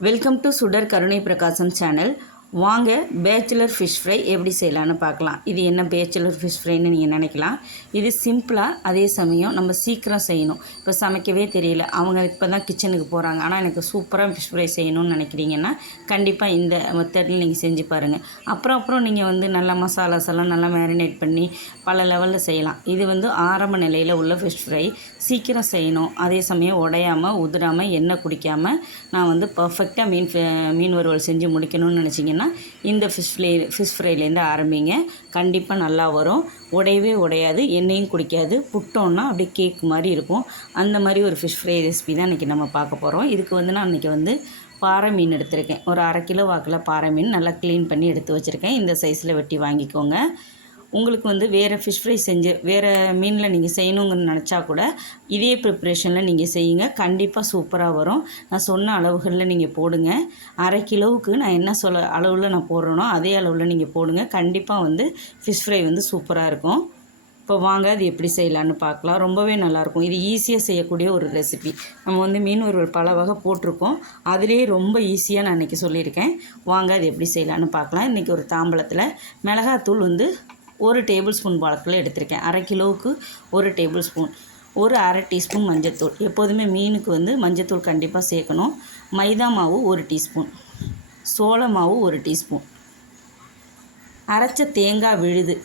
Welcome to சுடர் கருணை பிரகாசம் சேனல் வாங்க பேச்சுலர் ஃபிஷ் ஃப்ரை எப்படி செய்யலான்னு பார்க்கலாம். இது என்ன பேச்சுலர் ஃபிஷ் ஃப்ரைன்னு நீங்கள் நினைக்கலாம். இது சிம்பிளாக அதே சமயம் நம்ம சீக்கிரம் செய்யணும். இப்போ சமைக்கவே தெரியல. அவங்க இப்போ தான் கிச்சனுக்கு போகிறாங்க ஆனால் எனக்கு சூப்பராக ஃபிஷ் ஃப்ரை செய்யணும்னு நினைக்கிறீங்கன்னா கண்டிப்பாக இந்த மெத்தடில் நீங்கள் செஞ்சு பாருங்கள் அப்புறம் அப்புறம் நீங்கள் வந்து நல்லா மசாலாஸ் எல்லாம் நல்லா மேரினேட் பண்ணி பல லெவலில் செய்யலாம். இது வந்து ஆரம்ப நிலையில் உள்ள ஃபிஷ் ஃப்ரை சீக்கிரம் செய்யணும். அதே சமயம் உடையாமல் உதிராமல் எண்ணெய் குடிக்காமல் நான் வந்து பர்ஃபெக்டாக மீன் மீன் வறுவல் செஞ்சு முடிக்கணும்னு நினச்சிங்கன்னா இந்த ஃபிஷ் ஃப்ரை ஃபிஷ் ஃப்ரைலேருந்து ஆரம்பிங்க. கண்டிப்பாக நல்லா வரும். உடையவே உடையாது. எண்ணெயும் குடிக்காது. புட்டோன்னா அப்படியே கேக் மாதிரி இருக்கும். அந்த மாதிரி ஒரு ஃபிஷ் ஃப்ரை ரெசிபி தான் இன்றைக்கி நம்ம பார்க்க போகிறோம் இதுக்கு வந்து நான் இன்றைக்கி வந்து பாறை மீன் எடுத்திருக்கேன். ஒரு அரை கிலோ வாக்கில் பாறை மீன் நல்லா க்ளீன் பண்ணி எடுத்து வச்சுருக்கேன். இந்த சைஸில் வெட்டி வாங்கிக்கோங்க. உங்களுக்கு வந்து வேறு ஃபிஷ் ஃப்ரை செஞ்சு வேறு மீனில் நீங்கள் செய்யணுங்கன்னு நினச்சா கூட இதே ப்ரிப்ரேஷனில் நீங்கள் செய்யுங்க. கண்டிப்பாக சூப்பராக வரும். நான் சொன்ன அளவுகளில் நீங்கள் போடுங்க. அரை கிலோவுக்கு நான் என்ன சொல்ல அளவில் நான் போடுறேனோ அதே அளவில் நீங்கள் போடுங்க. கண்டிப்பாக வந்து ஃபிஷ் ஃப்ரை வந்து சூப்பராக இருக்கும். இப்போ வாங்க அது எப்படி செய்யலான்னு பார்க்கலாம் ரொம்பவே நல்லாயிருக்கும் இது ஈஸியாக செய்யக்கூடிய ஒரு ரெசிபி நம்ம வந்து மீன் ஒரு பல வகை போட்டிருக்கோம். அதிலே ரொம்ப ஈஸியாக நான் இன்றைக்கி சொல்லியிருக்கேன். வாங்க அது எப்படி செய்யலான்னு பார்க்கலாம் இன்றைக்கி ஒரு தாம்பளத்தில் மிளகாத்தூள் வந்து ஒரு டேபிள் ஸ்பூன் பழக்கில் எடுத்திருக்கேன். அரை கிலோவுக்கு ஒரு டேபிள் ஸ்பூன் ஒரு அரை டீஸ்பூன் மஞ்சத்தூள். எப்போதுமே மீனுக்கு வந்து மஞ்சத்தூள் கண்டிப்பாக சேர்க்கணும். மைதா மாவு ஒரு டீஸ்பூன். சோள மாவு ஒரு டீஸ்பூன். அரைச்ச தேங்காய் விழுது.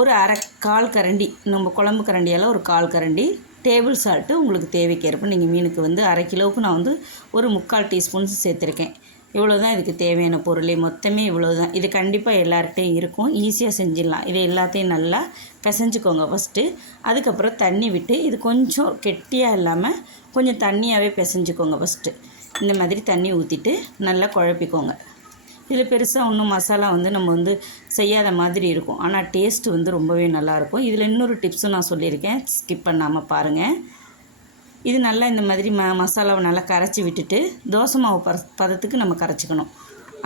ஒரு அரை கால் கரண்டி. நம்ம குழம்பு கரண்டியால் ஒரு கால் கரண்டி. டேபிள் சால்ட்டு உங்களுக்கு தேவைக்கேற்ப நீங்கள் மீனுக்கு வந்து அரை கிலோவுக்கு நான் வந்து ஒரு முக்கால் டீஸ்பூன் சேர்த்துருக்கேன். இவ்வளோ தான் இதுக்கு தேவையான பொருளே மொத்தமே இவ்வளோ தான் இது கண்டிப்பாக எல்லார்கிட்டையும் இருக்கும். ஈஸியாக செஞ்சிடலாம். இது எல்லாத்தையும் நல்லா பிசைஞ்சுக்கோங்க ஃபஸ்ட்டு அதுக்கப்புறம் தண்ணி விட்டு இது கொஞ்சம் கெட்டியாக இல்லாமல் கொஞ்சம் தண்ணியாகவே பிசைஞ்சுக்கோங்க ஃபஸ்ட்டு இந்த மாதிரி தண்ணி ஊற்றிட்டு நல்லா குழப்பிக்கோங்க. இதில் பெருசாக ஒன்றும் மசாலா வந்து நம்ம வந்து செய்யாத மாதிரி இருக்கும். ஆனால் டேஸ்ட் வந்து ரொம்பவே நல்லாயிருக்கும் இதில் இன்னொரு டிப்ஸும் நான் சொல்லியிருக்கேன். ஸ்கிப் பண்ணாமல் பாருங்கள் இது நல்லா இந்த மாதிரி ம மசாலாவை நல்லா கரைச்சி விட்டுட்டு தோசை மாவு பத பதத்துக்கு நம்ம கரைச்சிக்கணும்.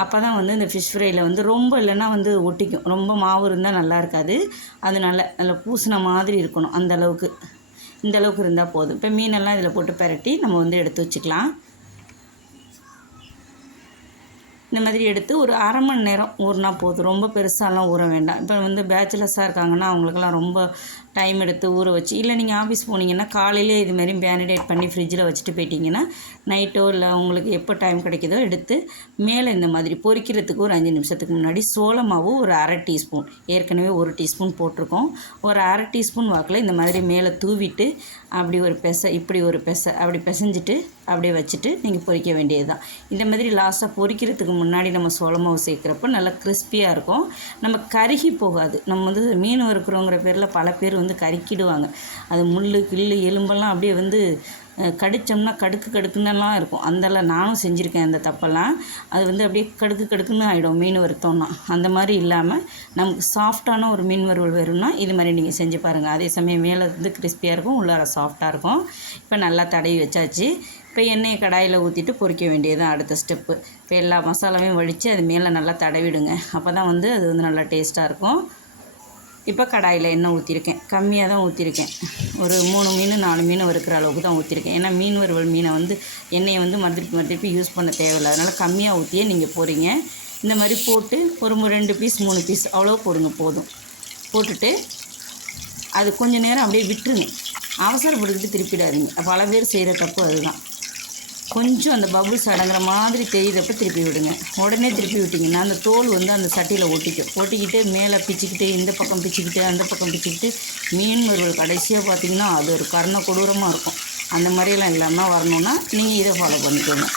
அப்போ தான் வந்து இந்த ஃபிஷ் ஃப்ரையில் வந்து ரொம்ப இல்லைன்னா வந்து ஒட்டிக்கும். ரொம்ப மாவு இருந்தால் நல்லா இருக்காது. அது நல்லா அதில் பூசின மாதிரி இருக்கணும் அந்த அளவுக்கு. இந்த அளவுக்கு இருந்தால் போதும். இப்போ மீனெல்லாம் இதில் போட்டு பரட்டி நம்ம வந்து எடுத்து வச்சுக்கலாம். இந்த மாதிரி எடுத்து ஒரு அரை மணி நேரம் ஊறினா போதும். ரொம்ப பெருசாலாம் ஊற வேண்டாம். இப்போ வந்து பேச்சுலர்ஸாக இருக்காங்கன்னா அவங்களுக்கெல்லாம் ரொம்ப டைம் எடுத்து ஊற வச்சு இல்லை நீங்கள் ஆஃபீஸ் போனீங்கன்னா காலையிலே இது மாதிரி பேனிடேட் பண்ணி ஃப்ரிட்ஜில் வச்சுட்டு போயிட்டீங்கன்னா நைட்டோ இல்லை உங்களுக்கு எப்போ டைம் கிடைக்குதோ எடுத்து மேலே இந்த மாதிரி பொறிக்கிறதுக்கு ஒரு அஞ்சு நிமிஷத்துக்கு முன்னாடி சோளமாவும் ஒரு அரை டீஸ்பூன் ஏற்கனவே ஒரு டீஸ்பூன் போட்டிருக்கோம். ஒரு அரை டீஸ்பூன் வாக்கில் இந்த மாதிரி மேலே தூவிட்டு அப்படி ஒரு பெசை இப்படி ஒரு பெசை அப்படி பிசைஞ்சிட்டு அப்படியே வச்சுட்டு நீங்கள் பொறிக்க வேண்டியது தான் இந்த மாதிரி லாஸ்ட்டாக பொறிக்கிறதுக்கு முன்னாடி நம்ம சோள சேர்க்குறப்போ நல்லா கிறிஸ்பியாக இருக்கும். நம்ம கருகி போகாது. நம்ம வந்து மீன் வறுக்கிறோங்கிற பேரில் பல பேர் வந்து வந்து கருக்கிடுவாங்க. அது முள் கிள்ளு எலும்பெல்லாம் அப்படியே வந்து கடித்தோம்னா கடிச்சோம்னா கடுக்கு கடுக்குன்னெல்லாம் இருக்கும். அந்தெல்லாம் நானும் செஞ்சுருக்கேன் அந்த தப்பெல்லாம். அது வந்து அப்படியே கடுக்கு கடுக்குன்னு ஆகிடும் மீன் வறுத்தோம்னா அந்த மாதிரி இல்லாமல் நமக்கு சாஃப்டான ஒரு மீன் வறுவல் வேணும்னா இது மாதிரி நீங்கள் செஞ்சு பாருங்கள் அதே சமயம் மேலே வந்து கிறிஸ்பியாக இருக்கும் உள்ளார சாஃப்டாக இருக்கும். இப்போ நல்லா தடவி வச்சாச்சு. இப்போ எண்ணெயை கடாயில் ஊற்றிட்டு பொரிக்க வேண்டியது தான் அடுத்த ஸ்டெப்பு இப்போ எல்லா மசாலாவையும் வடித்து அது மேலே நல்லா தடவிடுங்க. அப்போ தான் வந்து அது வந்து நல்லா டேஸ்ட்டாக இருக்கும். இப்போ கடாயில் எண்ணெய் ஊற்றிருக்கேன். கம்மியாக தான் ஊற்றிருக்கேன். ஒரு மூணு மீன் நாலு மீன் வறுக்கிற அளவுக்கு தான் ஊற்றிருக்கேன். ஏன்னா மீன் வறுவல் மீனை வந்து எண்ணெயை வந்து மறுபடியும் மறுபடியும் யூஸ் பண்ண தேவையில்லை. அதனால் கம்மியாக ஊற்றியே நீங்கள் போகிறீங்க இந்த மாதிரி போட்டு ஒரு ரெண்டு பீஸ் மூணு பீஸ் அவ்வளோ போடுங்க போதும். போட்டுட்டு அது கொஞ்ச நேரம் அப்படியே விட்டுருங்க. அவசரப்பட்டுக்கிட்டு திருப்பிடாதீங்க. பல பேர் செய்கிற தப்பு அதுதான். கொஞ்சம் அந்த பபுள்ஸ் அடங்குற மாதிரி தெரியிறப்ப திருப்பி விடுங்க. உடனே திருப்பி விட்டிங்கன்னா அந்த தோல் வந்து அந்த சட்டியில் ஒட்டிக்கும். ஒட்டிக்கிட்டு மேலே பிச்சுக்கிட்டு இந்த பக்கம் பிச்சுக்கிட்டு அந்த பக்கம் பிச்சுக்கிட்டு மீன் வறுவல் கடைசியாக பார்த்தீங்கன்னா அது ஒரு கர்ண கொடூரமாக இருக்கும். அந்த மாதிரியெல்லாம் இல்லாமல் வரணும்னா நீங்கள் இதை ஃபாலோ பண்ணிக்கோங்க.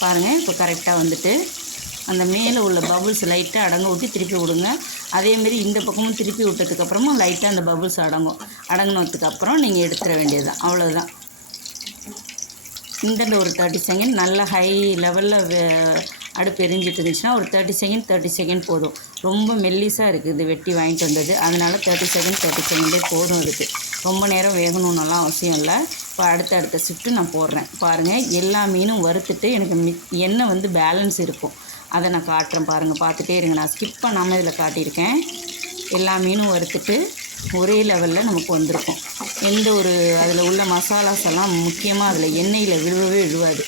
பாருங்கள் இப்போ கரெக்டாக வந்துட்டு அந்த மேலே உள்ள பபுள்ஸ் லைட்டாக அடங்க விட்டு திருப்பி விடுங்க. அதேமாரி இந்த பக்கமும் திருப்பி விட்டதுக்கப்புறமா லைட்டாக அந்த பபுள்ஸ் அடங்கும். அடங்கினதுக்கப்புறம் நீங்கள் எடுத்துட வேண்டியது தான் அவ்வளோதான் இந்தந்த ஒரு தேர்ட்டி செகண்ட் நல்ல ஹை லெவலில் அடுப்பு எரிஞ்சிட்டு இருந்துச்சுன்னா ஒரு தேர்ட்டி செகண்ட் தேர்ட்டி செகண்ட் போதும். ரொம்ப மெல்லிஸாக இருக்குது இது வெட்டி வாங்கிட்டு வந்தது. அதனால் தேர்ட்டி செகண்ட் தேர்ட்டி செகண்டே போதும் இருக்குது ரொம்ப நேரம் வேகணும்னுலாம் அவசியம் இல்லை. இப்போ அடுத்த அடுத்த ஷிஃப்ட்டு நான் போடுறேன். பாருங்கள் எல்லா மீனும் வறுத்துட்டு எனக்கு மி எண்ணெய் வந்து பேலன்ஸ் இருக்கும். அதை நான் காட்டுறேன் பாருங்கள் பார்த்துட்டே இருங்க. நான் ஸ்கிப் பண்ணாமல் இதில் காட்டியிருக்கேன். எல்லா மீனும் வறுத்துட்டு ஒரே லெவலில் நமக்கு வந்திருக்கும். எந்த ஒரு அதில் உள்ள மசாலாஸ் எல்லாம் முக்கியமாக அதில் எண்ணெயில் விழுவவே விழுவாது.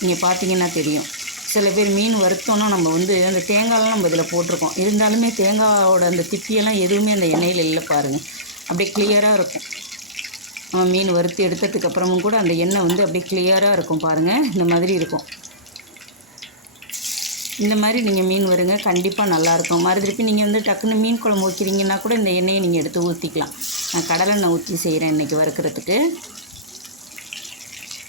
நீங்கள் பார்த்தீங்கன்னா தெரியும். சில பேர் மீன் வறுத்தோன்னா நம்ம வந்து அந்த தேங்காயெலாம் நம்ம இதில் போட்டிருக்கோம். இருந்தாலுமே தேங்காயோட அந்த திப்பியெல்லாம் எதுவுமே அந்த எண்ணெயில் இல்லை பாருங்கள் அப்படியே கிளியராக இருக்கும். மீன் வறுத்து எடுத்ததுக்கப்புறமும் கூட அந்த எண்ணெய் வந்து அப்படியே கிளியராக இருக்கும் பாருங்கள் இந்த மாதிரி இருக்கும். இந்த மாதிரி நீங்கள் மீன் வருங்க கண்டிப்பாக நல்லாயிருக்கும் மறுதிருப்பி நீங்கள் வந்து டக்குன்னு மீன் குழம்பு வைக்கிறீங்கன்னா கூட இந்த எண்ணெயை நீங்கள் எடுத்து ஊற்றிக்கலாம் நான் கடலெண்ணெய் ஊற்றி செய்கிறேன் இன்றைக்கி வறுக்கிறதுக்கு.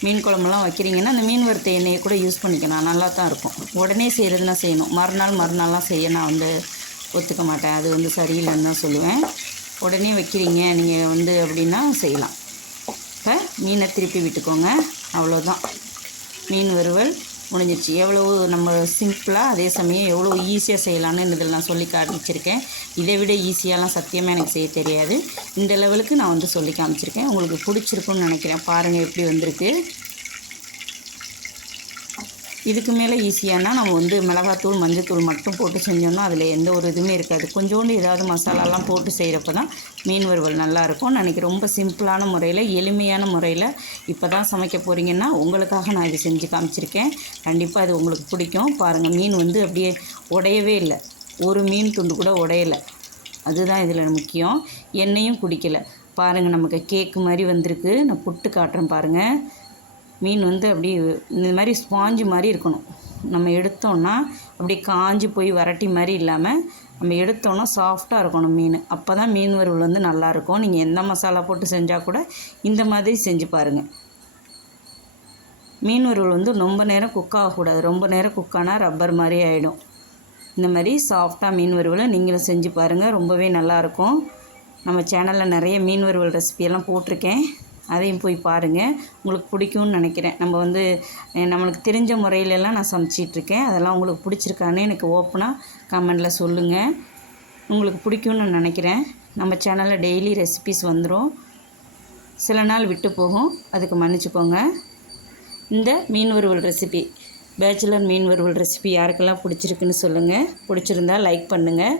மீன் குழம்புலாம் வைக்கிறீங்கன்னா அந்த மீன் வறுத்த எண்ணெயை கூட யூஸ் பண்ணிக்கலாம். நல்லா தான் இருக்கும். உடனே செய்கிறதுனா செய்யணும். மறுநாள் மறுநாள்லாம் செய்ய நான் வந்து ஒத்துக்க மாட்டேன். அது வந்து சரியில்லைன்னு தான் சொல்லுவேன். உடனே வைக்கிறீங்க நீங்கள் வந்து அப்படின்னா செய்யலாம். இப்போ மீனை திருப்பி விட்டுக்கோங்க. அவ்வளோதான் மீன் வறுவல் முடிஞ்சிருச்சு. எவ்வளோ நம்ம சிம்பிளாக அதே சமயம் எவ்வளோ ஈஸியாக செய்யலான்னு இதில் நான் சொல்லி காமிச்சிருக்கேன். இதை விட ஈஸியாலாம் சத்தியமாக எனக்கு செய்ய தெரியாது. இந்த லெவலுக்கு நான் வந்து சொல்லி காமிச்சிருக்கேன். உங்களுக்கு பிடிச்சிருக்குன்னு நினைக்கிறேன். பாருங்கள் எப்படி வந்திருக்கு. இதுக்கு மேலே ஈஸியானா நம்ம வந்து மிளகாத்தூள் மஞ்சத்தூள் மட்டும் போட்டு செஞ்சோம்னா அதில் எந்த ஒரு இதுவுமே இருக்காது. கொஞ்சோண்டு ஏதாவது மசாலாலாம் போட்டு செய்கிறப்ப தான் மீன் வறுவல் நல்லாயிருக்கும் நான் ரொம்ப சிம்பிளான முறையில் எளிமையான முறையில் இப்போ தான் சமைக்க போகிறீங்கன்னா உங்களுக்காக நான் இது செஞ்சு காமிச்சிருக்கேன். கண்டிப்பாக அது உங்களுக்கு பிடிக்கும். பாருங்கள் மீன் வந்து அப்படியே உடையவே இல்லை. ஒரு மீன் துண்டு கூட உடையலை. அதுதான் இதில் முக்கியம். எண்ணெயும் குடிக்கலை. பாருங்கள் நமக்கு கேக்கு மாதிரி வந்திருக்கு. நான் புட்டு காட்டுறேன் பாருங்கள் மீன் வந்து அப்படியே இந்த மாதிரி ஸ்பாஞ்சு மாதிரி இருக்கணும். நம்ம எடுத்தோன்னா அப்படியே காஞ்சி போய் வரட்டி மாதிரி இல்லாமல் நம்ம எடுத்தோன்னா சாஃப்டாக இருக்கணும் மீன். அப்போ தான் மீன் வறுவல் வந்து நல்லாயிருக்கும் நீங்கள் எந்த மசாலா போட்டு செஞ்சால் கூட இந்த மாதிரி செஞ்சு பாருங்கள் மீன் வறுவல் வந்து ரொம்ப நேரம் குக் ஆகக்கூடாது. ரொம்ப நேரம் குக் ஆனால் ரப்பர் மாதிரி ஆகிடும் இந்த மாதிரி சாஃப்டாக மீன் வறுவலை நீங்களும் செஞ்சு பாருங்கள் ரொம்பவே நல்லாயிருக்கும் நம்ம சேனலில் நிறைய மீன் வறுவல் ரெசிபியெல்லாம் போட்டிருக்கேன். அதையும் போய் பாருங்கள் உங்களுக்கு பிடிக்கும்னு நினைக்கிறேன். நம்ம வந்து நம்மளுக்கு தெரிஞ்ச முறையிலெல்லாம் நான் சமைச்சிட்ருக்கேன். அதெல்லாம் உங்களுக்கு பிடிச்சிருக்கான்னு எனக்கு ஓப்பனாக கமெண்டில் சொல்லுங்கள் உங்களுக்கு பிடிக்கும்னு நான் நினைக்கிறேன். நம்ம சேனலில் டெய்லி ரெசிபிஸ் வந்துடும் சில நாள் விட்டு போகும். அதுக்கு மன்னிச்சுக்கோங்க. இந்த மீன் வறுவல் ரெசிபி பேச்சுலர் மீன் வறுவல் ரெசிபி யாருக்கெல்லாம் பிடிச்சிருக்குன்னு சொல்லுங்கள் பிடிச்சிருந்தா லைக் பண்ணுங்கள்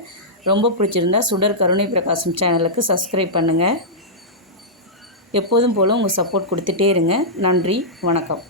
ரொம்ப பிடிச்சிருந்தா சுடர் கருணை பிரகாசம் சேனலுக்கு சப்ஸ்கிரைப் பண்ணுங்கள் எப்போதும் போல் உங்கள் சப்போர்ட் கொடுத்துட்டே இருங்க. நன்றி வணக்கம்.